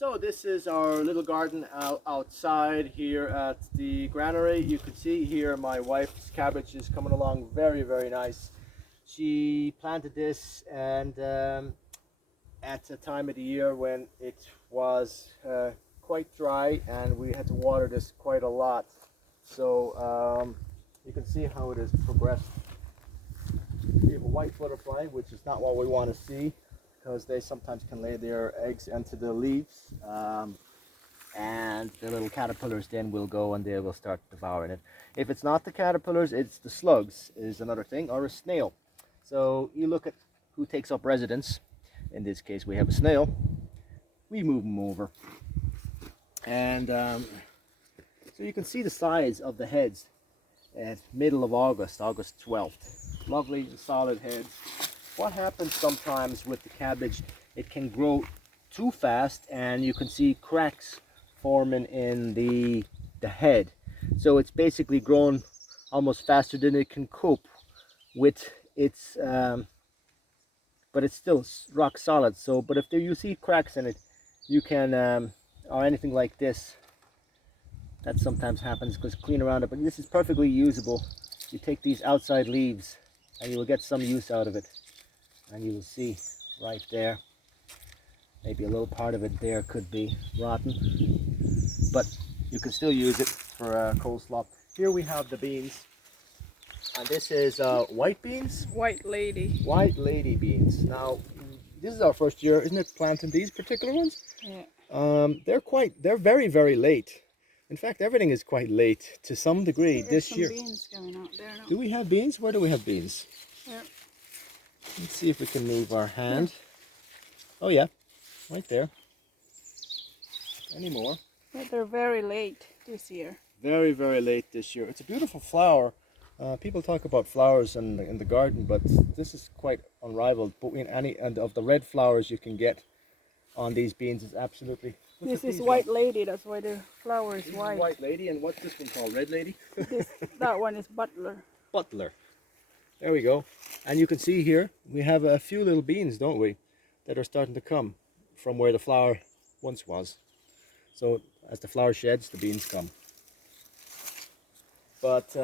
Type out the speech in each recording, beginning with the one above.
So this is our little garden outside here at the granary. You can see here my wife's cabbage is coming along very, very nice. She planted this and at a time of the year when it was quite dry and we had to water this quite a lot. So you can see how it has progressed. We have a white butterfly, which is not what we want to see, because they sometimes can lay their eggs into the leaves, and the little caterpillars then will go and they will start devouring it. If it's not the caterpillars, it's the slugs is another thing, or a snail. So you look at who takes up residence. In this case we have a snail. We move them over, and so you can see the size of the heads at middle of August, August 12th. Lovely solid heads. What happens sometimes with the cabbage, it can grow too fast and you can see cracks forming in the head. So it's basically grown almost faster than it can cope with its, but it's still rock solid. So, but if there you see cracks in it, you can, or anything like this, that sometimes happens because clean around it, but this is perfectly usable. You take these outside leaves and you will get some use out of it. And you will see right there, maybe a little part of it there could be rotten, but you can still use it for coleslaw. Here we have the beans, and this is white beans? White lady. White lady beans. Now, this is our first year, isn't it, planting these particular ones? Yeah. They're very, very late. In fact, everything is quite late to some degree this year. Beans going out there now. Do we have beans? Where do we have beans? Yeah. Let's see if we can move our hand. Oh yeah, right there. Any more? But they're very late this year. Very, very late this year. It's a beautiful flower. People talk about flowers in the garden, but this is quite unrivaled. But in any and of the red flowers you can get on these beans is absolutely. This is white lady. That's why the flower is white. White lady, and what's this one called? Red lady. That one is butler. Butler. There we go. And you can see here we have a few little beans, don't we, that are starting to come from where the flower once was. So as the flower sheds, the beans come. But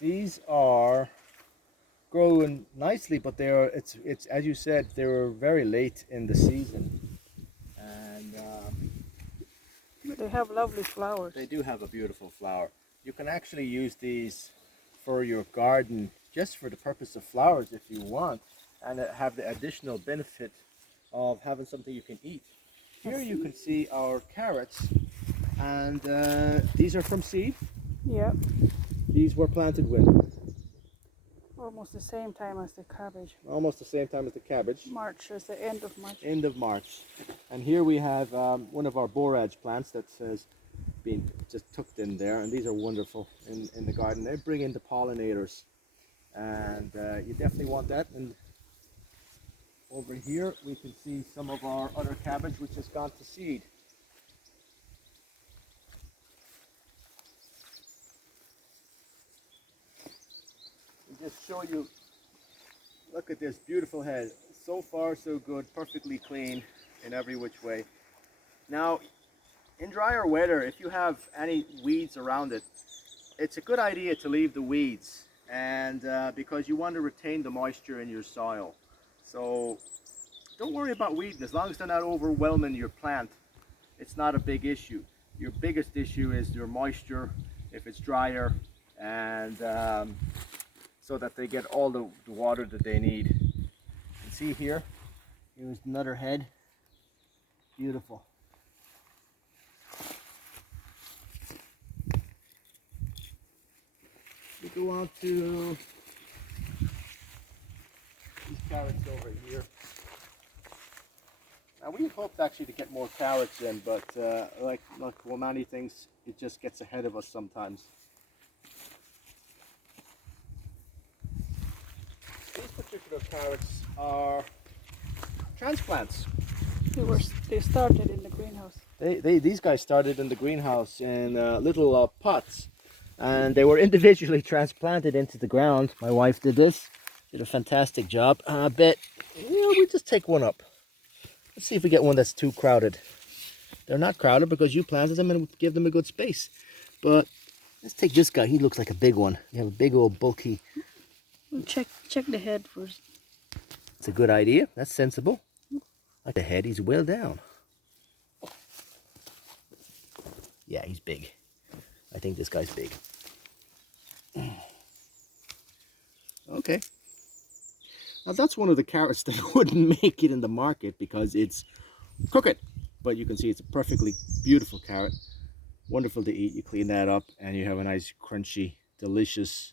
these are growing nicely, but they are it's as you said, they were very late in the season, and They have lovely flowers. they do have a beautiful flower. You can actually use these for your garden just for the purpose of flowers if you want, and have the additional benefit of having something you can eat. Here you can see our carrots, and these are from seed. Yep. These were planted when? Almost the same time as the cabbage. Almost the same time as the cabbage. March is the end of March. End of March. And here we have one of our borage plants that has been just tucked in there, and these are wonderful in the garden. They bring in the pollinators, and you definitely want that. And over here we can see some of our other cabbage which has gone to seed. Just show you, look at this beautiful head. So far so good, perfectly clean in every which way. Now in drier weather, if you have any weeds around it, it's a good idea to leave the weeds, and because you want to retain the moisture in your soil. So don't worry about weeding. As long as they're not overwhelming your plant, it's not a big issue. Your biggest issue is your moisture if it's drier, and so that they get all the water that they need. You can see here, here's another head. Beautiful. We go on to these carrots over here. Now we had hoped actually to get more carrots in, but like well, many things, it just gets ahead of us sometimes. These particular carrots are transplants. They started in the greenhouse. These guys started in the greenhouse in little pots, and they were individually transplanted into the ground. My wife did this, did a fantastic job. I bet, we just take one up. Let's see if we get one that's too crowded. They're not crowded because you planted them and give them a good space. But let's take this guy. He looks like a big one. You have a big old bulky. We'll check the head first. It's a good idea. That's sensible. Like the head, he's well down. Yeah, he's big. I think this guy's big. Okay. Now that's one of the carrots that wouldn't make it in the market because it's crooked. But you can see it's a perfectly beautiful carrot. Wonderful to eat. You clean that up and you have a nice crunchy, delicious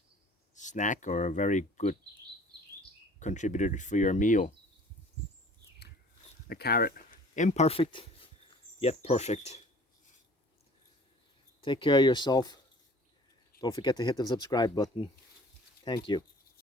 snack or a very good contributor for your meal. A carrot, imperfect, yet perfect. Take care of yourself. Don't forget to hit the subscribe button. Thank you.